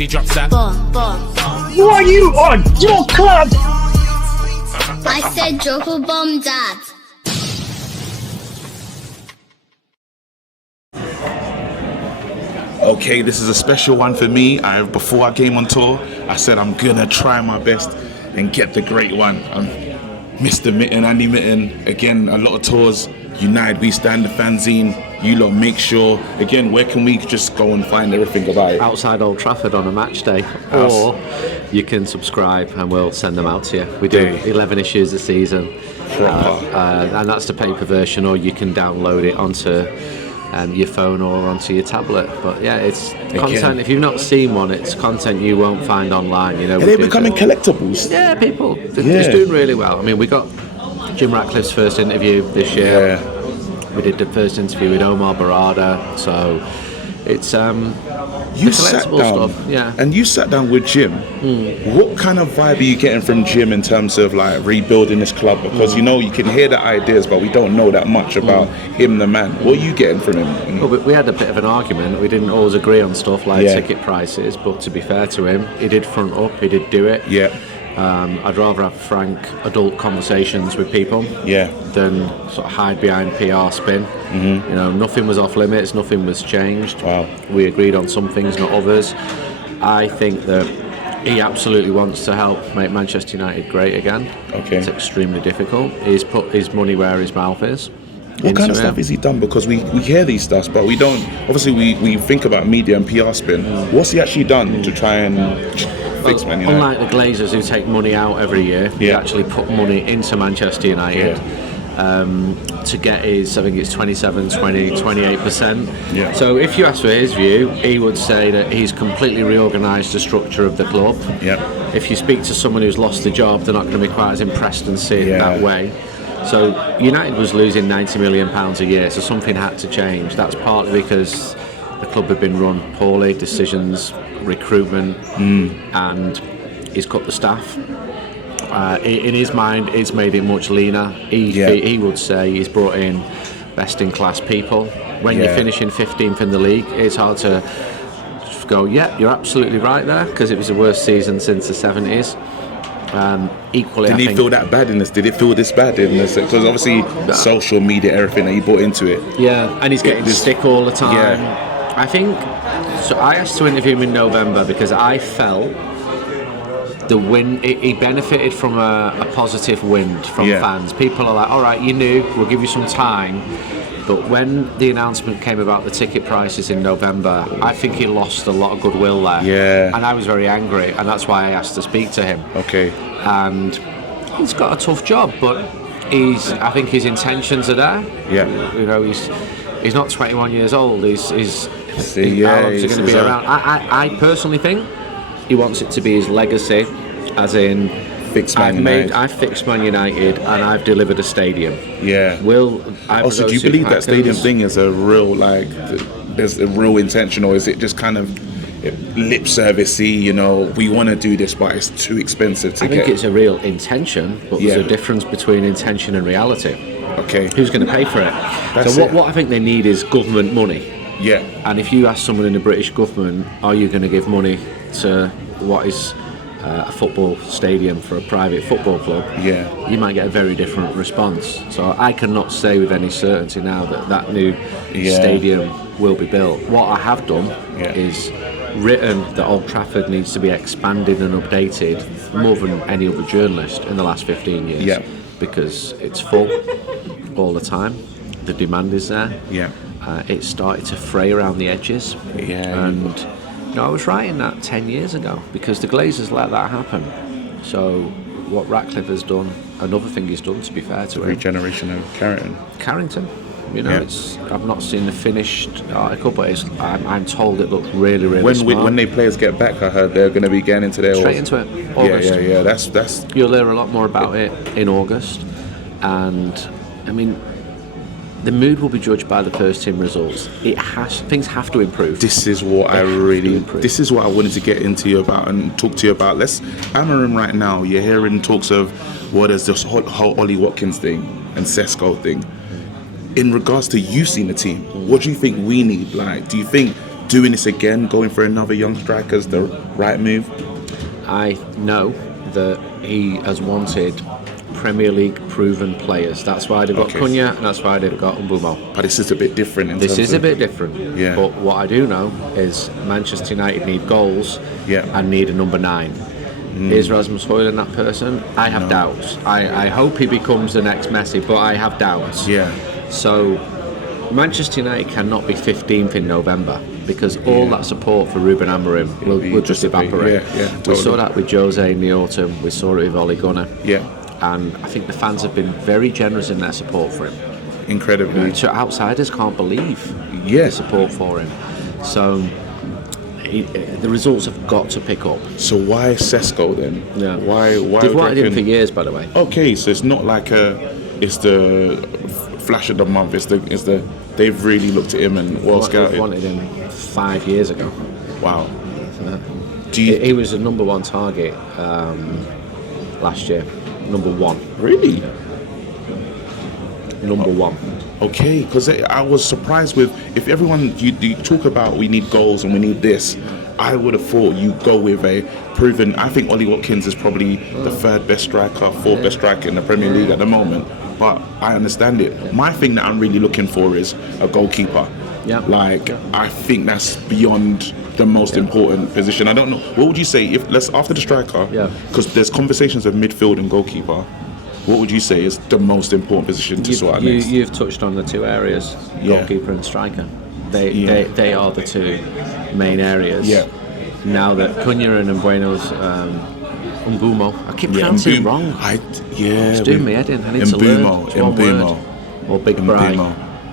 he drops that. Bomb, bomb. What are you on? Your club! I said drop a bomb, Dad. Okay, this is a special one for me. Before I came on tour, I said I'm gonna try my best and get the great one. Mr. Mitten, Andy Mitten. Again, a lot of tours. United We Stand, the fanzine. You lot make sure. Again, where can we just go and find everything about it? Outside Old Trafford on a match day, or you can subscribe and we'll send them out to you. We do 11 issues a season, and that's the paper version, or you can download it onto your phone or onto your tablet. But yeah, it's content. If you've not seen one, it's content you won't find online. You know, are they becoming collectibles? Yeah, people. It's doing really well. I mean, we got Jim Ratcliffe's first interview this year. Yeah. We did the first interview with Omar Barada, so it's you sat down, stuff. Yeah. And you sat down with Jim. What kind of vibe are you getting from Jim in terms of like rebuilding this club? Because you know you can hear the ideas, but we don't know that much about him, the man. What are you getting from him? Well, we had a bit of an argument. We didn't always agree on stuff like ticket prices, but to be fair to him, he did front up. He did do it. Yeah. I'd rather have frank adult conversations with people than sort of hide behind PR spin. You know, nothing was off limits, nothing was changed. Wow. We agreed on some things, not others. I think that he absolutely wants to help make Manchester United great again. Okay. It's extremely difficult. He's put his money where his mouth is. What kind of stuff has he done? Because we hear these stuff, but we don't. Obviously, we think about media and PR spin. To actually done to try and fix Man United? Unlike the Glazers who take money out every year, he actually put money into Manchester United to get his, I think it's 28%. Yeah. So if you ask for his view, he would say that he's completely reorganised the structure of the club. Yeah. If you speak to someone who's lost the job, they're not going to be quite as impressed and see it that way. So United was losing £90 million a year, so something had to change. That's partly because the club had been run poorly, decisions, recruitment, and he's cut the staff. In his mind, it's made it much leaner. He would say he's brought in best-in-class people. When you're finishing 15th in the league, it's hard to go, you're absolutely right there, because it was the worst season since the 70s. Equally, did he feel that bad in this? Did it feel this bad in this? Because obviously, social media, everything that he brought into it. Yeah, and he's getting stick all the time. Yeah. I think. So I asked to interview him in November because I felt the win. He benefited from a positive wind from fans. People are like, "All right, you knew. We'll give you some time." But when the announcement came about the ticket prices in November, I think he lost a lot of goodwill there. Yeah. And I was very angry, and that's why I asked to speak to him. Okay. And he's got a tough job, but I think his intentions are there. Yeah. You know, he's not 21 years old. He's how long is he going to be around? I personally think he wants it to be his legacy, as in I've fixed Man United and I've delivered a stadium. Yeah. So do you believe that stadium thing is a real, like, there's a real intention, or is it just kind of lip servicey, you know, we want to do this but it's too expensive to get? I think it's a real intention, but there's a difference between intention and reality. Okay. Who's going to pay for it? What I think they need is government money. Yeah. And if you ask someone in the British government, are you going to give money to what is a football stadium for a private football club, you might get a very different response. So I cannot say with any certainty now that new stadium will be built. What I have done is written that Old Trafford needs to be expanded and updated more than any other journalist in the last 15 years, because it's full all the time. The demand is there. It started to fray around the edges, and I was writing that 10 years ago because the Glazers let that happen. So what Ratcliffe has done, another thing he's done, to be fair to him, regeneration of Carrington. You know, I've not seen the finished article, but I'm told it looks really, really smart. When the players get back, I heard they're going to be getting into their straight into it. August. Yeah. That's. You'll hear a lot more about it in August, and I mean, the mood will be judged by the first team results. Things have to improve. This is what This is what I wanted to get into you about and talk to you about. Let's hammer him right now. You're hearing talks of there's this whole Ollie Watkins thing and Sesko thing. In regards to you seeing the team, what do you think we need? Like, do you think doing this again, going for another young striker is the right move? I know that he has wanted Premier League proven players. That's why they've got Cunha, and that's why they've got Mbumo. But this is a bit different. This is a bit different. Yeah. But what I do know is Manchester United need goals and need a number 9. Is Rasmus Højlund that person? I have doubts. I hope he becomes the next Messi, but I have doubts. Yeah. So Manchester United cannot be 15th in November because all that support for Ruben Amorim will just evaporate. Totally. We saw that with Jose in the autumn. We saw it with Ole Gunnar. Yeah. And I think the fans have been very generous in their support for him. Incredibly. So outsiders can't believe the support for him. So the results have got to pick up. So why Sesko then? Yeah. Why They've wanted him for years, by the way. Okay, so it's not like it's the flash of the month. It's the they've really looked at him and scouted. They wanted him 5 years ago. Wow. He was the number 1 target last year. Number 1. Really? Number 1. Okay, because I was surprised with if everyone you talk about we need goals and we need this, I would have thought you go with a proven. I think Ollie Watkins is probably the 3rd best striker, 4th best striker in the Premier League at the moment. But I understand it. My thing that I'm really looking for is a goalkeeper. Yeah. I think that's beyond the most important position. I don't know. What would you say after the striker? Yeah. Because there's conversations of midfield and goalkeeper. What would you say is the most important position to sort out next? You've touched on the 2 areas, goalkeeper and striker. They are the 2 main areas. Yeah. Now that Cunha and Mbumo's Mbumo, I keep pronouncing it wrong. It's doing me head in. I need to learn. Mbumo. Or Big Bri.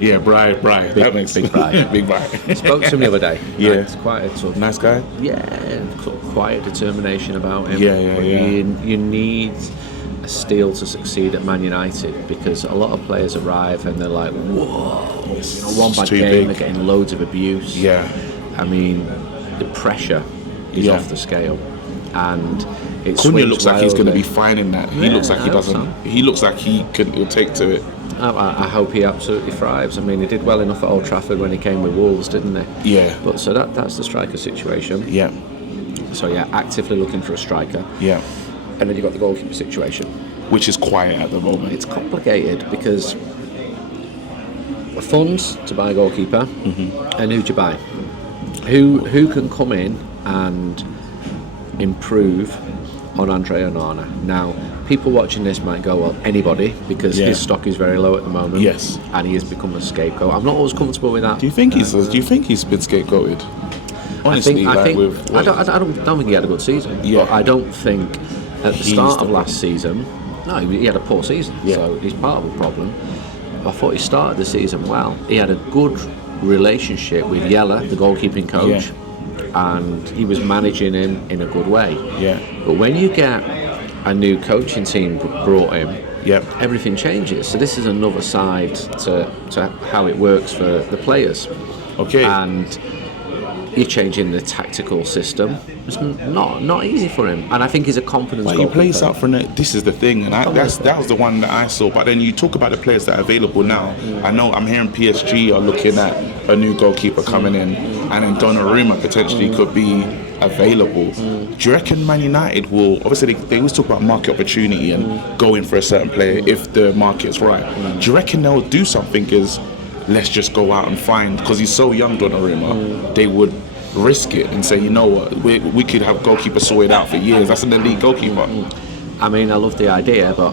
Yeah, Bri. That makes Big Bri. Big Bri. Spoke to him the other day. Yeah. It's quite a tough. Nice guy. Yeah, quiet determination about him. Yeah. You need a steal to succeed at Man United because a lot of players arrive and they're like, whoa, one bad game, they're getting loads of abuse. Yeah. I mean, the pressure is off the scale, and it Cunha looks like he's going to be fine in that. He looks like he doesn't. So. He looks like he'll take to it. I hope he absolutely thrives. I mean, he did well enough at Old Trafford when he came with Wolves, didn't he? Yeah. But so that's the striker situation. Yeah. So actively looking for a striker. Yeah. And then you've got the goalkeeper situation, which is quiet at the moment. It's complicated because funds to buy a goalkeeper, and who do you buy? Who can come in and improve on Andre Onana? Now, people watching this might go, well, anybody, because his stock is very low at the moment. Yes, and he has become a scapegoat. I'm not always comfortable with that. Do you think he's been scapegoated? Honestly, I don't think he had a good season. Yeah, but I don't think at the start of last season. No, he had a poor season, so he's part of the problem. I thought he started the season well. He had a good relationship with Yella, the goalkeeping coach, and he was managing him in a good way. Yeah. But when you get a new coaching team brought in, everything changes. So this is another side to how it works for the players. Okay. And you're changing the tactical system. It's not easy for him, and I think he's a confidence. Well, he plays out for this is the thing, and that was the one that I saw. But then you talk about the players that are available now. I know I'm hearing PSG are looking at a new goalkeeper coming in, and then Donnarumma potentially could be available. Do you reckon Man United will? Obviously, they always talk about market opportunity and going for a certain player if the market's right. Do you reckon they'll do something? Is let's just go out and find, because he's so young, Donnarumma, they would risk it and say, you know what, we could have goalkeeper sorted out for years. That's an elite goalkeeper. I mean, I love the idea, but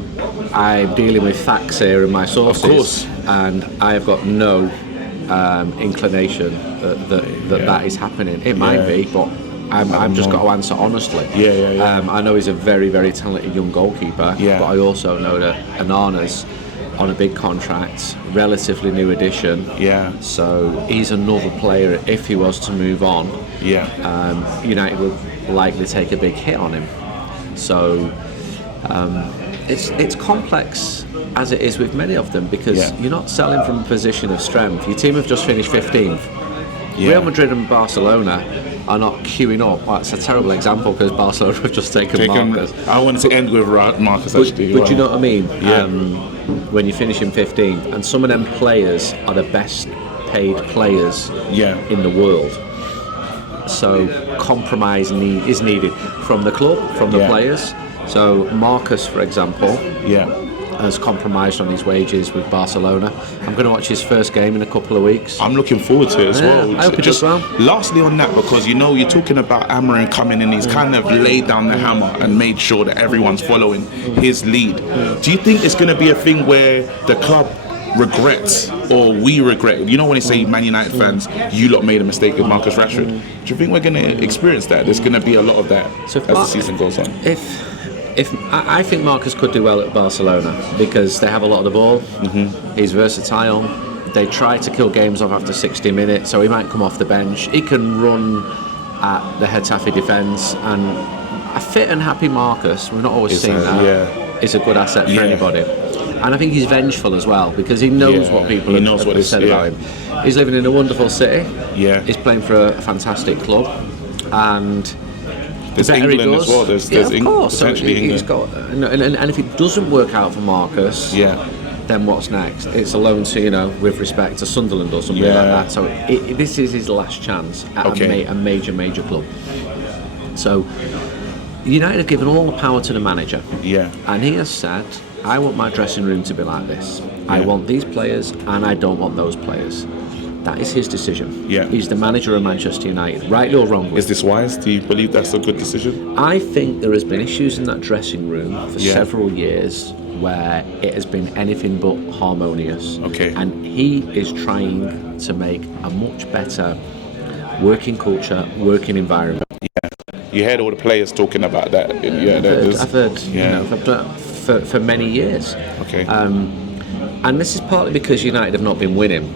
I'm dealing with facts here and my sources. Of course. And I have got no inclination that is happening. It might be, but I've just got to answer honestly. I know he's a very, very talented young goalkeeper, but I also know that Onana's on a big contract, relatively new addition. So he's another player. If he was to move on, United would likely take a big hit on him. So it's complex as it is with many of them, because you're not selling from a position of strength. Your team have just finished 15th. Real Madrid and Barcelona are not queuing up. Well, it's a terrible example because Barcelona have just taken Marcus. I wanted to end with Marcus actually. But you know what I mean? When you finish in 15th, and some of them players are the best paid players in the world. So compromise is needed from the club, from the players. So Marcus, for example, has compromised on his wages with Barcelona. I'm going to watch his first game in a couple of weeks. I'm looking forward to it as well. I hope it does well. Lastly on that, because you're talking about Amarin coming in, he's kind of laid down the hammer and made sure that everyone's following his lead. Do you think it's going to be a thing where the club regrets, or we regret? You know when they say Man United fans, you lot made a mistake with Marcus Rashford. Do you think we're going to experience that? There's going to be a lot of that as the season goes on. I think Marcus could do well at Barcelona because they have a lot of the ball. He's versatile. They try to kill games off after 60 minutes, so he might come off the bench. He can run at the Getafe defence, and a fit and happy Marcus, we've not always seen that, is a good asset for anybody. And I think he's vengeful as well because he knows what people have said about him. He's living in a wonderful city. He's playing for a fantastic club, and there's England as well. There's of course. Potentially England. He's got, and if it doesn't work out for Marcus, then what's next? It's a loan to, with respect to Sunderland or something like that. So this is his last chance at a major club. So United have given all the power to the manager. And he has said, I want my dressing room to be like this. I want these players and I don't want those players. That is his decision. He's the manager of Manchester United, rightly or wrongly. Is this wise? Do you believe that's a good decision? I think there has been issues in that dressing room for several years where it has been anything but harmonious. And he is trying to make a much better working culture, working environment. You heard all the players talking about that. I've heard for many years. And this is partly because United have not been winning.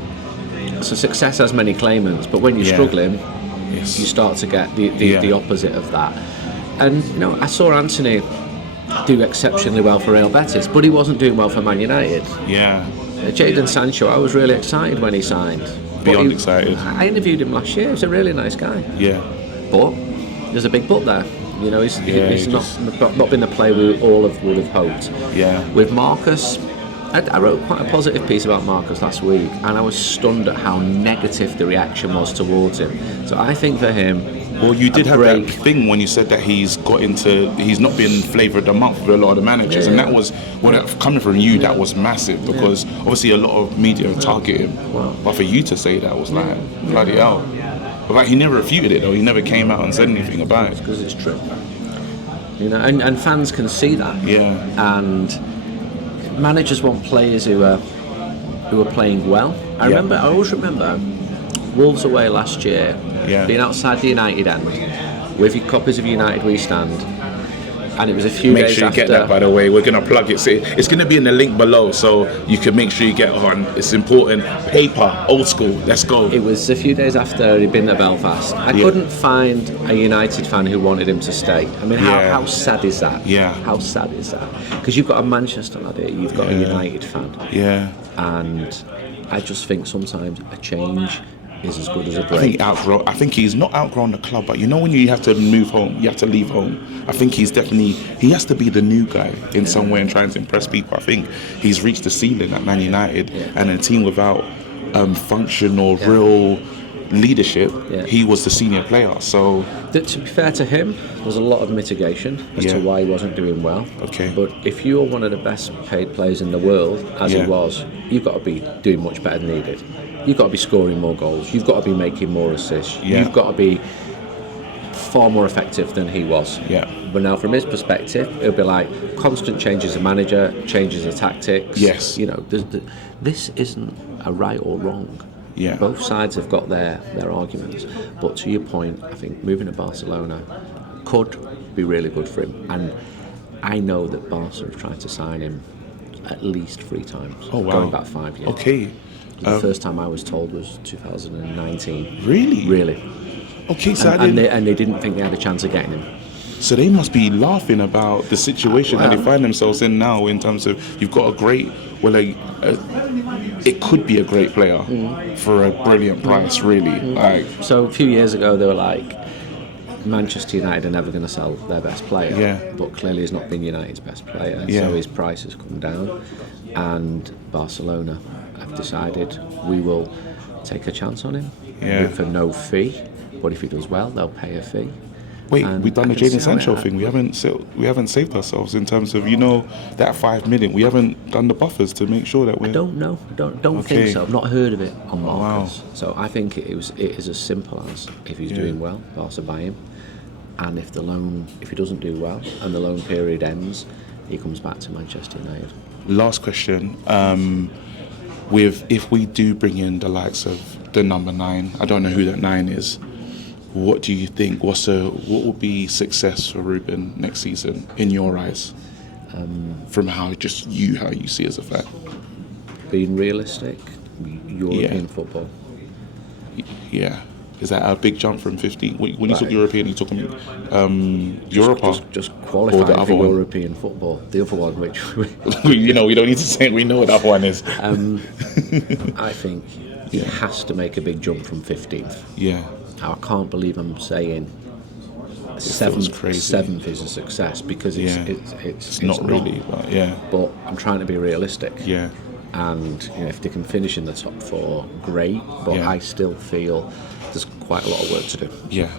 So success has many claimants, but when you're struggling, you start to get the opposite of that. And I saw Anthony do exceptionally well for Real Betis, but he wasn't doing well for Man United. Jadon Sancho, I was really excited when he signed. Beyond excited. I interviewed him last year. He's a really nice guy. But there's a big but there. He's not been the player we all would have hoped. With Marcus, I wrote quite a positive piece about Marcus last week, and I was stunned at how negative the reaction was towards him. So I think for him, well, you did have that thing when you said that he's not been flavour of the month for a lot of the managers, and that was coming from you. That was massive because obviously a lot of media target him, but for you to say that was like bloody hell. But he never refuted it though. He never came out and said anything about it because it's true. And fans can see that. And managers want players who are playing well. I always remember Wolves away last year, being outside the United end with your copies of United We Stand, and it was a few days after. Make sure you get that, by the way. We're going to plug it. It's going to be in the link below, so you can make sure you get on. It's important. Paper, old school. Let's go. It was a few days after he'd been at Belfast. I couldn't find a United fan who wanted him to stay. I mean, how sad is that? How sad is that? Because you've got a Manchester lad here, you've got a United fan. And I just think sometimes a change is as good as a break. I think he's not outgrown the club, but when you have to move home, you have to leave home. I think he has to be the new guy in some way and trying to impress people. I think he's reached the ceiling at Man United, and a team without function or real leadership, he was the senior player. So to be fair to him, there's a lot of mitigation as to why he wasn't doing well. But if you're one of the best paid players in the world, as he was, you've got to be doing much better than he did. You've got to be scoring more goals. You've got to be making more assists. You've got to be far more effective than he was. But now, from his perspective, it'll be like constant changes of manager, changes of tactics. This isn't a right or wrong. Both sides have got their arguments. But to your point, I think moving to Barcelona could be really good for him. And I know that Barca have tried to sign him at least 3 times. Going back 5 years. The first time I was told was 2019. Really? So and they didn't think they had a chance of getting him. So they must be laughing about the situation that they find themselves in now, in terms of you've got a great, it could be a great player for a brilliant price, really. So a few years ago they were like, Manchester United are never going to sell their best player, but clearly he's not been United's best player, so his price has come down, and Barcelona have decided we will take a chance on him for no fee, but if he does well, they'll pay a fee. Wait, And we've done I the can Jadon see how Sancho it- thing. We haven't saved ourselves in terms of that 5 million. We haven't done the buffers to make sure that we're. I don't know. Don't Okay. think so. I've not heard of it on Marcus. Wow. So I think it is as simple as if he's doing well, Barca buy him, and if he doesn't do well and the loan period ends, he comes back to Manchester United. Last question. If we do bring in the likes of the number 9, I don't know who that 9 is. What do you think? What will be success for Ruben next season in your eyes? From how you see as a fan. Being realistic, European football. Yeah. Is that a big jump from 15? When you talk Right. European, you're talking Europa? Just Or the qualifying other for one? European football. The other one, which we don't need to say it. We know what that one is. I think he has to make a big jump from 15th. Yeah. Now, I can't believe I'm saying feels crazy. seventh is a success because it's Not really, but yeah. But I'm trying to be realistic. Yeah. And if they can finish in the top 4, great. But Yeah. I still feel there's quite a lot of work to do. Yeah.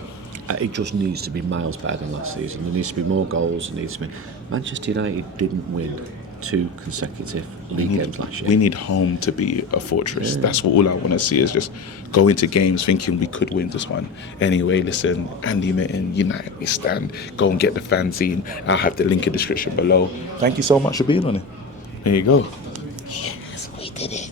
It just needs to be miles better than last season. There needs to be more goals. There needs to be. Manchester United didn't win 2 consecutive league games last year. We need home to be a fortress. That's what all I want to see is just go into games thinking we could win this one. Anyway, listen, Andy Mitten, United we stand. Go and get the fanzine. I'll have the link in the description below. Thank you so much for being on it. There you go. Yes, we did it.